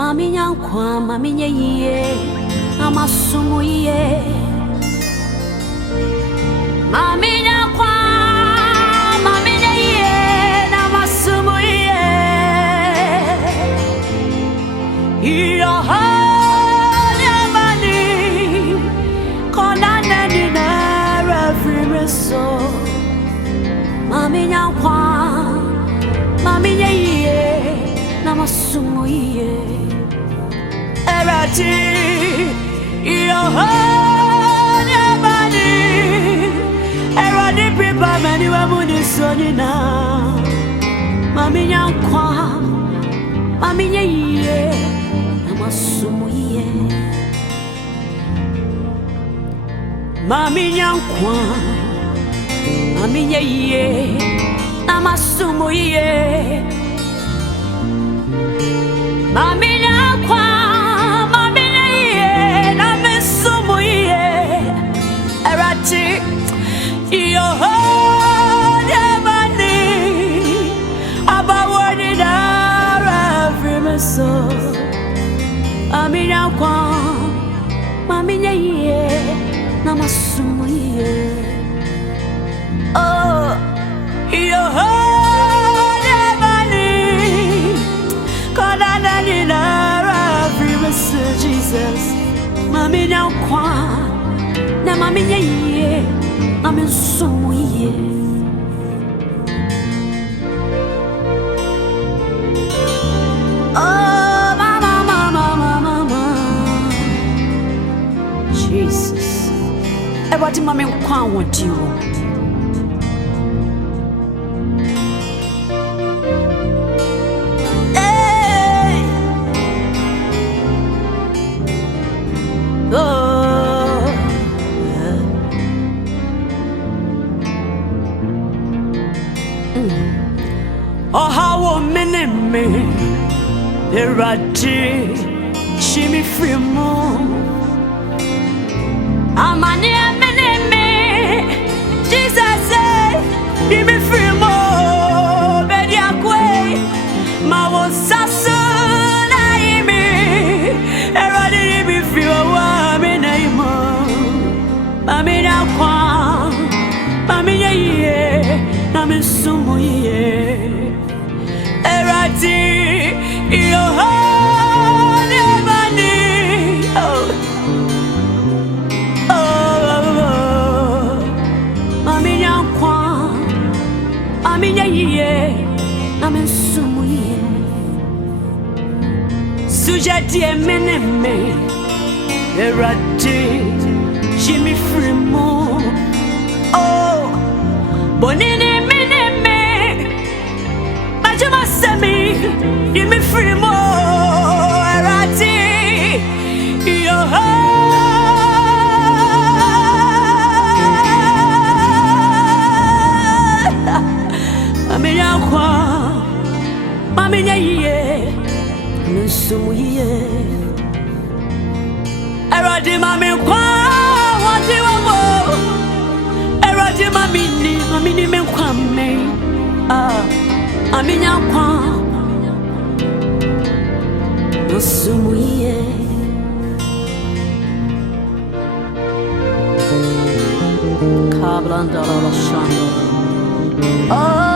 Mami nyankwa, mami nyeye, amasumu ye. Mami nyankwa, mami nyeye, amasumu ye. Iyohanya mani, kona neni na refrimeso. Mami nyankwa, mami nyeye, amasumu ye. Erati, Iyohanya mani, erati pipa mani wa muni sonina. Mami nyankwa, mami nyeye, amasumu ye. Mami nyankwa, mami nyeye, amasumu ye. Mami nyankwa, mami nyeye, amasumu ye. Erati, Iyohanya mani, abawani na refrimeso. Mami nyankwa, mami nyeye, amasumu ye. Oh, Iyohanya mani, kona nani na refrimeso, Jesus. Mami nyankwa, na mami nyeye, amasumu ye. Oh, mama, mama, mama, mama, Jesus. Everybody, mama, nkwa want you. Hey. Oh. Oh, how a minute me, Erati, shimmy free moon. I'm a near minute me, Jesus say, give me free more, baby, I'm quay. My was sasson, I me, Erati, be free, I'm in a moon. Mammy, now, Mammy, yeah, I'm in some way. Erati, Iyohanya mani, oh, oh, mami nyankwa, mami nyeye, amasumu ye. Sujati emeneme, Erati, Jimmy Frimo, oh, bonini meneme. Give me free more, Erati, Mami nyankwa, mami nyeye, amasumu ye. Erati mami nkwa, wati wamo. Erati mami ni menkwa me. Mami nyankwa, amasumu ye. Kablanda la shanda. Oh.